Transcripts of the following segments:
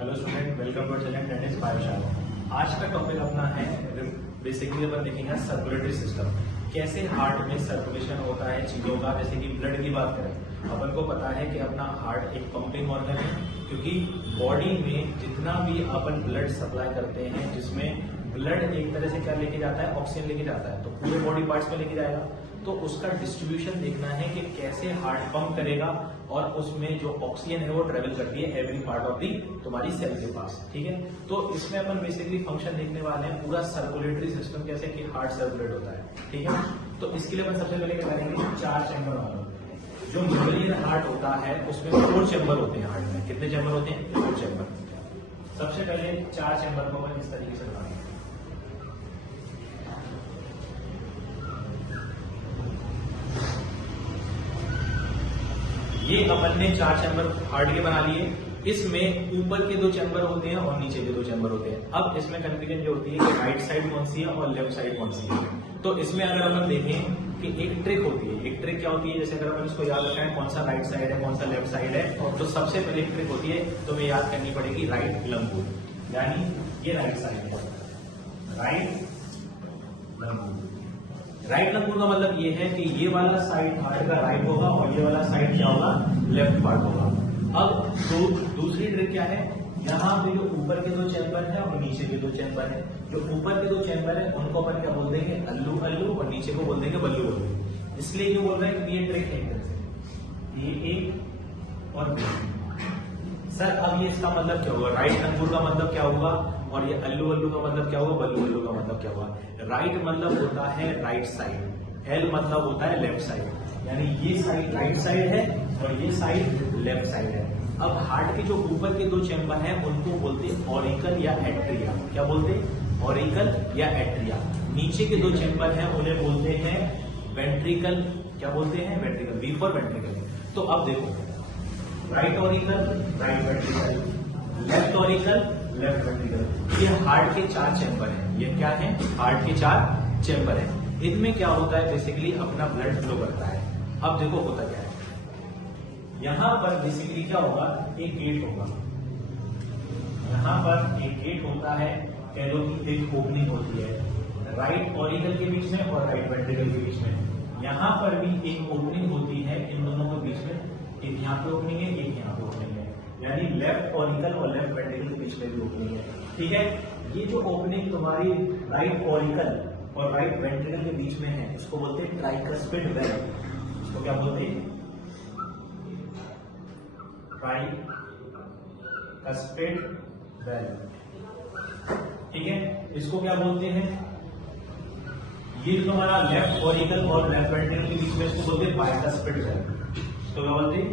Hello student, welcome to channel tennis Bioshala. आज का topic अपना है बेसिकली अपन देखेंगे सर्कुलेटरी सिस्टम। कैसे हार्ट में सर्कुलेशन होता है चीजों का। जैसे कि ब्लड की बात करें, अपन को पता है कि अपना हार्ट एक पंपिंग ऑर्गन है, क्योंकि बॉडी में जितना भी अपन ब्लड सप्लाई करते हैं, जिसमें ब्लड एक तरह से क्या लेके जाता है, ऑक्सीजन लेके जाता है, तो पूरे बॉडी पार्ट्स में लेके जाएगा। तो उसका डिस्ट्रीब्यूशन देखना है कि कैसे हार्ट पंप करेगा और उसमें जो ऑक्सीजन है वो ट्रेवल करती है एवरी पार्ट ऑफ दी तुम्हारी सेल के पास। ठीक है, तो इसमें अपन बेसिकली फंक्शन देखने वाले हैं पूरा सर्कुलेटरी सिस्टम, कैसे कि हार्ट सर्कुलेट होता है। ठीक है, तो इसके लिए अपन सबसे पहले क्या करेंगे, 4 चैम्बर वाला जो ममेलियन हार्ट होता है उसमें 4 चैम्बर होते हैं। हार्ट में कितने चैम्बर होते हैं? 4 चैम्बर। सबसे पहले 4 चैम्बर को अपन इस तरीके से बनाएंगे। ये अपन ने 4 चैम्बर हार्ट के बना लिए। इसमें ऊपर के 2 चैम्बर होते हैं और नीचे के 2 चैम्बर होते हैं। अब इसमें कंफ्यूजन जो होती है कि राइट साइड कौन सी है और लेफ्ट साइड कौन सी है। तो इसमें अगर अपन देखें कि एक ट्रिक होती है। एक ट्रिक क्या होती है, जैसे अगर अपन इसको याद रखें कौन सा राइट साइड है कौन सा लेफ्ट साइड है, तो सबसे पहले एक ट्रिक होती है तुम्हें याद करनी पड़ेगी राइट लंबूर, यानी ये राइट साइड है, राइट लंबूर। राइट लंबूर का मतलब ये है कि ये वाला साइड हार्ट का राइट होगा और ये वाला साइड क्या होगा, लेफ्ट पार्ट होगा। अब दूसरी ट्रिक क्या है, यहाँ पे जो ऊपर के 2 चैम्बर है और नीचे के 2 चैम्बर है, जो ऊपर के 2 चैम्बर है उनको अपन क्या बोल देंगे, अल्लू अल्लू, और नीचे को बोल देंगे बल्लू बल्लू। इसलिए क्यों बोल रहे हैं कि ये ट्रिक है, ये एक और सर अब ये इसका मतलब क्या होगा, राइट लंबूर का मतलब क्या होगा और ये अल्लू अल्लू का मतलब क्या होगा, बल्लू बल्लू का मतलब क्या होगा। राइट मतलब होता है राइट साइड, एल मतलब होता है लेफ्ट साइड, यानी ये साइड राइट साइड है और ये साइड लेफ्ट साइड है। अब हार्ट के जो ऊपर के 2 चैम्बर हैं उनको बोलते हैं ऑरिकल या एट्रिया। क्या बोलते हैं, ऑरिकल या एट्रिया। नीचे के 2 चैम्बर हैं उन्हें बोलते हैं वेंट्रिकल। क्या बोलते हैं, वेंट्रिकल, वी फॉर वेंट्रिकल। तो अब देखो, right auricle right ventricle, left auricle left ventricle. ये हार्ट के 4 चैम्बर हैं। ये क्या है, हार्ट के 4 चैम्बर हैं। इनमें क्या होता है, बेसिकली अपना ब्लड फ्लो करता है। अब देखो होता क्या है, यहां पर बेसिकली क्या होगा, एक गेट होगा, यहां पर एक गेट होता है, कह लो कि एक ओपनिंग होती है राइट ऑरिकल के बीच में और राइट वेंट्रिकल के बीच में। यहां पर भी एक ओपनिंग होती है इन दोनों के बीच में, एक यहाँ पे ओपनिंग है एक यहाँ पे ओपनिंग है, यानी लेफ्ट ऑरिकल और लेफ्ट वेंट्रिकल के बीच में भी ओपनिंग है। ठीक है, ये जो ओपनिंग तुम्हारी राइट ऑरिकल और राइट वेंट्रिकल के बीच में है उसको बोलते हैं ट्राइकस्पिड वेल्व। इसको क्या बोलते हैं, ट्राइकस्पिड वेल्व। ठीक है, इसको क्या बोलते हैं, ये तुम्हारा लेफ्ट ऑरिकल और लेफ्ट वेंट्रिकल के बीच में इसको बोलते हैं बाइकस्पिड वेल्व। तो क्या बोलते हैं,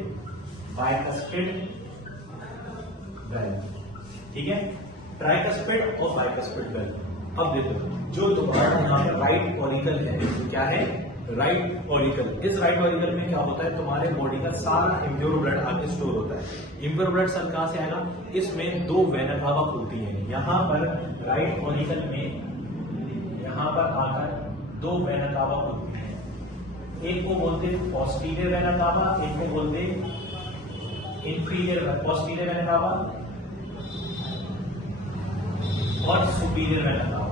बाइकस्पिड वेल्व। ठीक है, ट्राइकस्पिड और बाइकस्पिड वेल्व। अब देखो जो तुम्हारा यहाँ पे राइट ऑरिकल है, क्या है, राइट ऑरिकल। इस राइट ऑरिकल में क्या होता है, तुम्हारे बॉडी का सारा इम्प्योर ब्लड आगे स्टोर होता है। इम्प्योर ब्लड सर कहां से आएगा, इसमें 2 वेना कावा होती है। यहाँ पर राइट ऑरिकल में यहाँ पर आकर 2 वेना कावा होती है। एक को बोलते हैं पोस्टीरियर वेना कावा, एक को बोलते हैं इंफीरियर पोस्टीरियर वेना कावा और superior vena cava.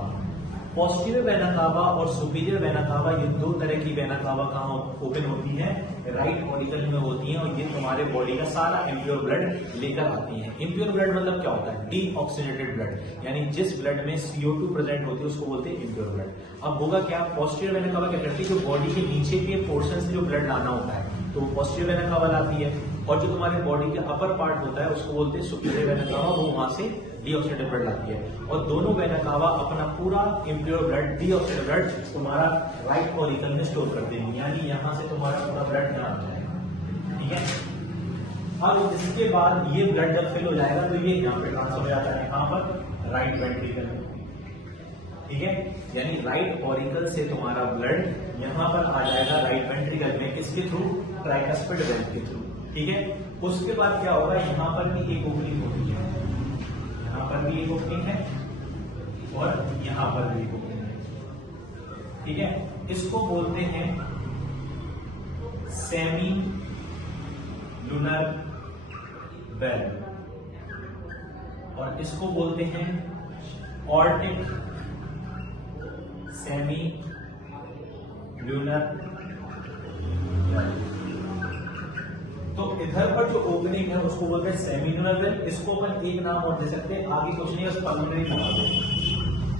Posterior vena cava और सुपीरियर वेना कावा, ये 2 तरह की वेना कावा कहाँ ओपन होती है, राइट ऑरिकल में होती है, और ये तुम्हारे बॉडी का सारा इम्प्योर ब्लड लेकर आती है। इम्प्योर ब्लड मतलब क्या होता है, डीऑक्सीनेटेड ब्लड, यानी जिस ब्लड में CO2 प्रेजेंट होती है उसको बोलते हैं इम्प्योर ब्लड। अब होगा क्या, पोस्टीरियर वेना कावा क्या करती है, जो बॉडी के नीचे के पोर्शन से जो ब्लड लाना होता है तो पोस्टीरियर वेना कावा लाती है, और जो तुम्हारे बॉडी के अपर पार्ट होता है उसको बोलते हैं सुपीरियर वेना कावा, वो वहां से डीऑक्सीडेटेड ब्लड लाती है। और दोनों वेना कावा अपना पूरा इम्प्योर ब्लड, डीऑक्सीडेटेड ब्लड तुम्हारा राइट ऑरिकल में स्टोर कर देंगे, यानी यहां से तुम्हारा पूरा ब्लड यहाँ आ जाएगा। ठीक है, अब इसके बाद ये ब्लड जब फिल हो जाएगा तो ये यहाँ पे ट्रांसफर हो जाता है, यहाँ पर राइट वेंट्रिकल। ठीक है, यानी राइट ऑरिकल से तुम्हारा ब्लड यहाँ पर आ जाएगा राइट वेंट्रिकल में, किसके थ्रू, ट्राइकस्पिड वेल्व के थ्रू। ठीक है, उसके बाद क्या होगा, यहाँ पर भी एक ओपनिंग होती है, यहाँ पर भी एक ओपनिंग है और यहाँ पर भी एक ओपनिंग है। ठीक है, इसको बोलते हैं सेमी लूनर वेल्व। और इसको बोलते हैं ऑर्टिक सेमी ल्यूनर। तो इधर पर जो ओपनिंग है उसको बोलते हैं सेमी ल्यूनर वेल। इसको अपन एक नाम और दे सकते हैं, आगे कुछ नहीं है, उस पल्मोनरी बना दो,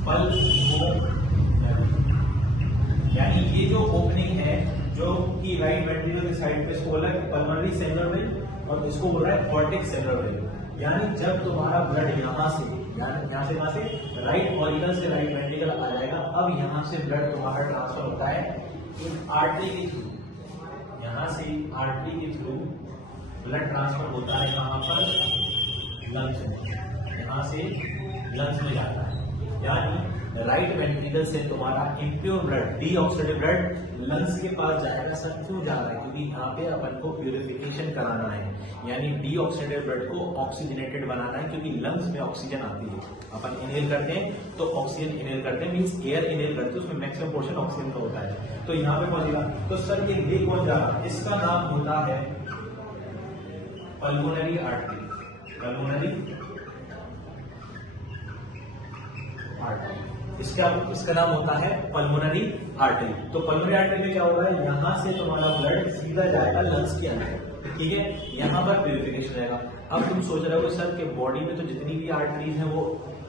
पल्मोनरी। यानी ये जो ओपनिंग है जो कि राइट वेंट्रिकल की साइड पे, इसको बोला है पल्मोनरी सेलुलर वेल और इसको बोल रहा है ऑर्टिक सेलुलर वेल। यानी जब तुम्हारा ब्लड यहाँ से राइट ऑरिकल से राइट वेंट्रिकल आ जाएगा, अब यहाँ से ब्लड तुम्हारा ट्रांसफर होता है एक आर्टरी के थ्रू। यहाँ से आर्टरी के थ्रू ब्लड ट्रांसफर होता है कहाँ पर, लंग्स में। यहाँ से लंग्स में जाता है, यानी राइट वेंट्रिकल से तुम्हारा impure blood, deoxygenated blood lungs के पास जाएगा। सर क्यों जा रहा है? क्योंकि यहाँ पे अपन को प्यूरिफिकेशन कराना है, यानी डीऑक्सीडेटेड ब्लड को ऑक्सीजनेटेड बनाना है, क्योंकि लंग्स में ऑक्सीजन आती है। अपन इनहेल करते हैं तो ऑक्सीजन इनहेल करते हैं, मींस एयर इनहेल करते हैं, उसमें मैक्सिमम पोर्शन ऑक्सीजन का होता है। तो यहाँ पे पहुंचेगा तो सर ये ले कौन जा रहा है? इसका नाम होता है पल्मोनरी आर्टरी। पल्मोनरी आर्टरी इसका नाम होता है पल्मोनरी आर्टरी। तो पल्मोनरी आर्टरी में क्या होगा, यहाँ से तुम्हारा ब्लड सीधा जाएगा लंग्स के अंदर, ठीक है, यहाँ पर प्यूरिफिकेशन रहेगा। अब तुम सोच रहे हो सर कि बॉडी में तो जितनी भी आर्टरीज हैं वो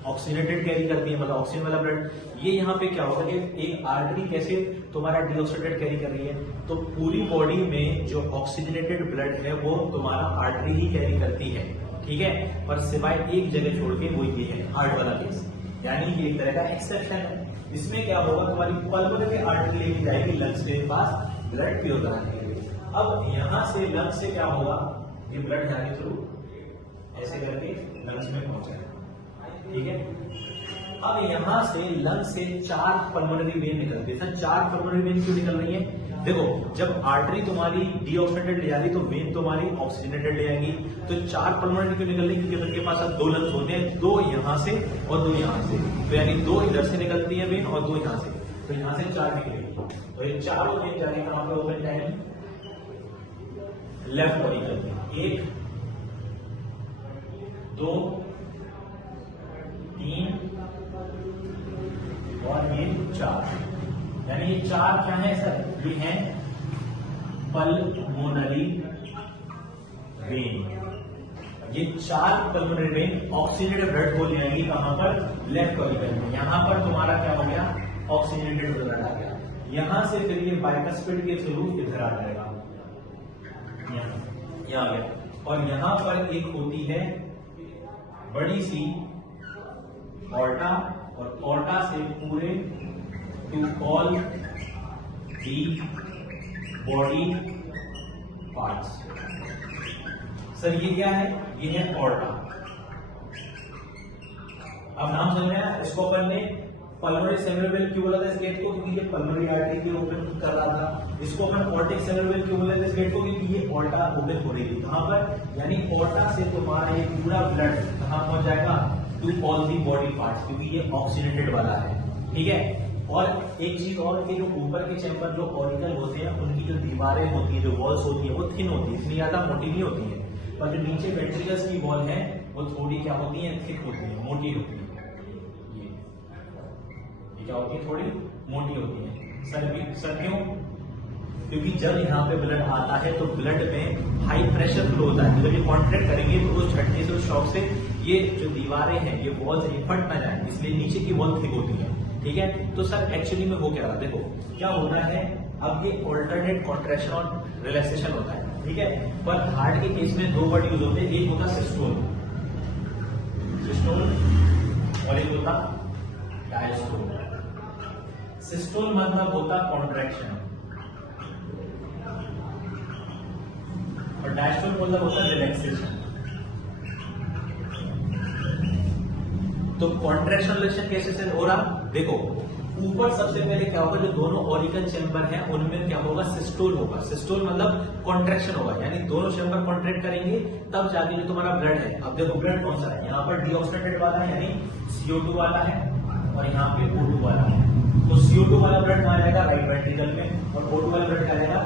ऑक्सीजनेटेड कैरी करती है, मतलब ऑक्सीजन वाला ब्लड, ये यहाँ पे क्या होगा कि एक आर्टरी कैसे तुम्हारा डीऑक्सीडेटेड कैरी कर रही है, तो पूरी बॉडी में जो ऑक्सीजनेटेड ब्लड है वो तुम्हारा आर्टरी ही कैरी करती है, ठीक है, पर सिवाय एक जगह छोड़ के, वो ये है हार्ट वाला केस, यानी ये एक तरह का एक्सेप्शन है। इसमें क्या होगा, तुम्हारी पल्मोनरी आर्टरी लेके जाएगी लंग्स के पास ब्लड प्योर कराने के लिए। अब यहाँ से लंग्स से क्या होगा, ये ब्लड जाने थ्रू ऐसे करके लंग्स में पहुंचेगा, ठीक है। अब यहाँ से लंग्स से 4 पल्मोनरी वेन निकलती है। 4 पल्मोनरी वेन क्यों निकल रही है? देखो, जब आर्टरी तुम्हारी डीऑक्सीडेटेड ले जाएगी तो वेन तुम्हारी ऑक्सीजनेटेड ले आएगी। तो 4 पल्मोनरी क्यों निकल रही है? क्योंकि उनके पास 2 लंग्स होते हैं, 2 यहाँ से और 2 यहाँ से, तो यानी 2 इधर से निकलती है वेन और 2 यहाँ से, तो यहाँ से 4 निकलेगी। तो ये चारों वेन जाने कहाँ पे ओपन जाएंगी? Left auricle. 1 2 3 और ये 4, यानी ये 4 क्या है सर? ये है पल्मोनरी वेन। ये 4 पल्मोनरी वेन ऑक्सीजनेटेड ब्लड को ले आएंगी कहां पर? लेफ्ट ऑरिकल में। यहां पर तुम्हारा क्या हो गया? ऑक्सीजनेटेड ब्लड आ गया। यहां से फिर ये बाइकस्पिड के थ्रू इधर आ जाएगा, यहाँ आ गया। और यहां पर एक होती है बड़ी सी ऑर्टा, और ऑर्टा से पूरे to all the body parts. Sir ये क्या है? ये है ऑर्टा। अब नाम समझ में आया? इसको अपन ने पल्मोनरी सेलुलर वेल क्यों बोला था इस गेट को? क्योंकि ये पल्मोनरी आर्टरी के ओपन कर रहा था। इसको अपन ऑर्टिक सेलुलर वेल क्यों बोला था इस गेट को? क्योंकि ये ऑर्टा ओपन हो रही थी। कहां पर? यानी ऑर्टा से तुम्हारा ये पूरा ब्लड कहां पहुंच जाएगा? To all the body parts, क्योंकि ये ऑक्सीजनेटेड वाला है, ठीक है। और एक चीज और कि जो ऊपर के चैम्बर जो ऑरिकल होते हैं उनकी जो दीवारें होती है, जो वॉल्स होती है, वो थिन होती है, इतनी ज्यादा मोटी नहीं होती है। पर जो नीचे वेंट्रिकल्स की वॉल है वो थोड़ी क्या होती है? थिक होती है, मोटी होती है। ये क्या होती है? थोड़ी मोटी होती है। सर क्यों? क्योंकि जब यहाँ पे ब्लड आता है तो ब्लड में हाई प्रेशर फ्लो होता है। जब ये कॉन्ट्रैक्ट करेंगे तो उस झटके से, उस शॉक से ये जो दीवारें हैं, ये वॉल्स फट ना जाए, इसलिए नीचे की वॉल थिक होती है, ठीक है। तो सर एक्चुअली में हो क्या रहा, देखो क्या होता है, अब ये ऑल्टरनेट कॉन्ट्रैक्शन और रिलैक्सेशन होता है, ठीक है। पर हार्ट के केस में 2 वर्ड यूज होते हैं, एक होता सिस्टोल और एक होता डायस्टोल। सिस्टोल मतलब होता कॉन्ट्रैक्शन और डायस्टोल मतलब होता रिलैक्सेशन। तो कॉन्ट्रैक्शन रिलैक्सेशन कैसे से हो रहा? देखो, ऊपर सबसे पहले क्या होगा, जो दोनों ऑरिकल चैम्बर हैं उनमें क्या होगा? सिस्टोल होगा। सिस्टोल मतलब कॉन्ट्रैक्शन होगा, यानी दोनों चैम्बर कॉन्ट्रैक्ट करेंगे तब जाके जो तुम्हारा ब्लड है। अब देखो ब्लड कौन सा है? यहाँ पर डीऑक्सीडेटेड वाला है, यानी CO2 वाला है, और यहाँ पे O2 वाला है। तो CO2 वाला ब्लड कहाँ जाएगा? राइट वेंट्रिकल में, और O2 वाला ब्लड कहाँ जाएगा?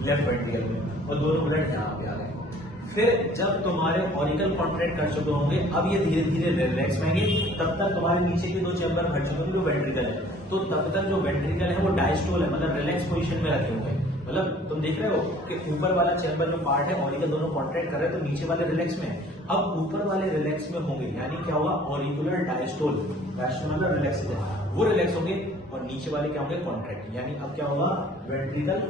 लेफ्ट वेंट्रिकल में, और दोनों ब्लड यहाँ पे आ गए। फिर जब तुम्हारे ऑरिकल कॉन्ट्रैक्ट कर चुके होंगे, अब ये धीरे धीरे रिलैक्स में आएंगे, तब तक तुम्हारे नीचे के 2 चैम्बर भर चुके होंगे जो वेंट्रिकल है, तो तब तक जो वेंट्रिकल है वो डायस्टोल है, मतलब रिलैक्स पोजीशन में रखे हुए हैं। मतलब तुम देख रहे हो कि ऊपर वाला चैम्बर जो पार्ट है ऑरिकल दोनों कॉन्ट्रैक्ट कर रहे हैं, तो नीचे वाले रिलैक्स में है। अब ऊपर वाले रिलैक्स में होंगे, यानी क्या हुआ, ऑरिकुलर डायस्टोल, डायस्टोल मतलब रिलैक्स है, वो रिलैक्स होंगे, और नीचे वाले क्या होंगे, कॉन्ट्रैक्ट। यानी अब क्या होगा, वेंट्रिकल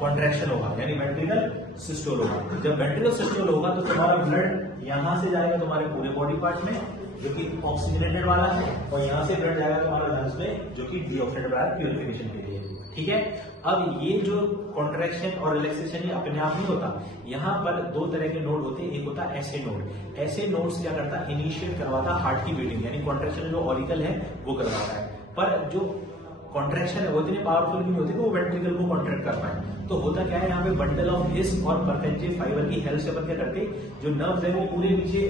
कॉन्ट्रैक्शन होगा, यानी वेंट्रिकल सिस्टोल होगा। जब वेंट्रिकल सिस्टोल होगा तो तुम्हारा ब्लड यहां से जाएगा तुम्हारे पूरे बॉडी पार्ट में जो कि ऑक्सीजनेटेड वाला है, और यहाँ से ब्लड जाएगा तुम्हारे लंग्स में जो कि डीऑक्सीजनेटेड वाला है, प्यूरिफिकेशन के लिए। ठीक है, अब ये जो कॉन्ट्रैक्शन और रिलैक्सेशन ये अपने आप नहीं होता, यहाँ पर 2 तरह के नोड होते हैं। एक होता है ऐसे नोड, ऐसे नोड्स क्या करता है, इनिशिएट करवाता हार्ट की बीटिंग, यानी कॉन्ट्रैक्शन जो ऑरिकल है वो करवाता है। पर जो कॉन्ट्रैक्शन है वो इतनी पावरफुल नहीं होती कि वो वेंट्रिकल को कॉन्ट्रैक्ट कर पाए। तो होता क्या है, यहाँ पे बंडल ऑफ हिस और परफेंजे फाइबर की हेल्प से अपन क्या करते, जो नर्व्स है वो पूरे नीचे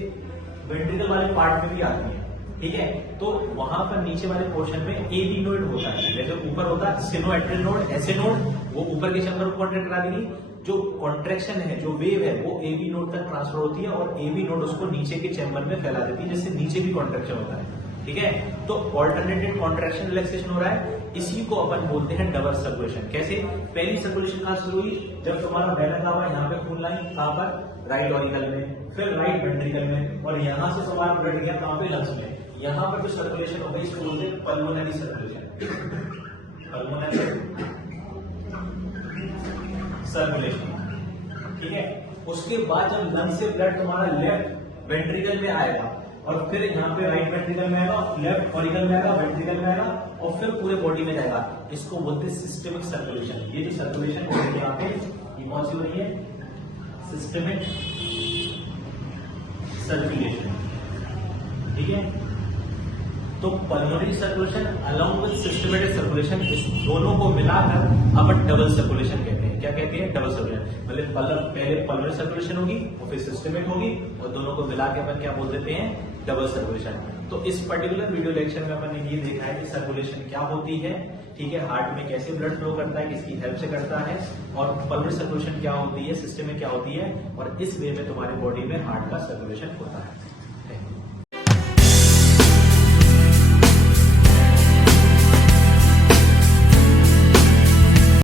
वेंट्रिकल वाले पार्ट में भी आती है। ठीक है, तो वहां पर नीचे वाले पोर्शन में एबी नोड होता है, जैसे ऊपर होता है सिनोएट्रियल नोड, ऐसे नोड वो ऊपर के चैम्बर को कॉन्ट्रैक्ट करा देगी, जो कॉन्ट्रैक्शन है, जो वेव है वो एबी नोड तक ट्रांसफर होती है, और एबी नोड उसको नीचे के चैम्बर में फैला देती है, जिससे नीचे भी कॉन्ट्रैक्शन होता है। ठीक है, तो ऑल्टरनेटेड कॉन्ट्रैक्शन रिलैक्सेशन हो रहा है, इसी को अपन बोलते हैं डबल सर्कुलेशन। कैसे, पहली सर्कुलेशन कहां शुरू हुई, जब तुम्हारा वेना कावा यहाँ पे खून लाइन कहां पर, राइट ऑरिकल में, फिर राइट वेंट्रिकल में, और यहां से तुम्हारा ब्लड गया कहां पे, लंग्स में। यहाँ पर जो सर्कुलेशन हो गई इसको बोलते हैं पल्मोनरी सर्कुलेशन, पल्मोनरी सर्कुलेशन। ठीक है, उसके बाद जब लंग से ब्लड तुम्हारा लेफ्ट वेंट्रिकल में आएगा, और फिर यहाँ पे राइट वेंट्रिकल में आएगा, लेफ्ट ऑरिकल में आएगा, वेंट्रिकल में आएगा, और फिर पूरे बॉडी में जाएगा, इसको बोलते हैं सिस्टेमिक सर्कुलेशन। ये जो सर्कुलेशन हो रही है यहाँ पे, ये कौन सी हो रही है, सिस्टेमिक सर्कुलेशन। ठीक है, तो pulmonary circulation along with systematic circulation, इस दोनों को मिलाकर अपन डबल सर्कुलेशन कहते हैं। क्या कहते हैं, डबल सर्कुलेशन। मतलब पहले पल्मोनरी सर्कुलेशन होगी और फिर सिस्टमिक होगी, और दोनों को मिला के अपन क्या बोल देते हैं, डबल सर्कुलेशन। तो इस पर्टिकुलर वीडियो लेक्चर में अपन ने ये देखा है कि सर्कुलेशन क्या होती है, ठीक है, हार्ट में कैसे ब्लड फ्लो करता है, किसकी हेल्प से करता है, और पल्मोनरी सर्कुलेशन क्या होती है, सिस्टम में क्या होती है, और इस वे में तुम्हारी बॉडी में हार्ट का सर्कुलेशन होता है।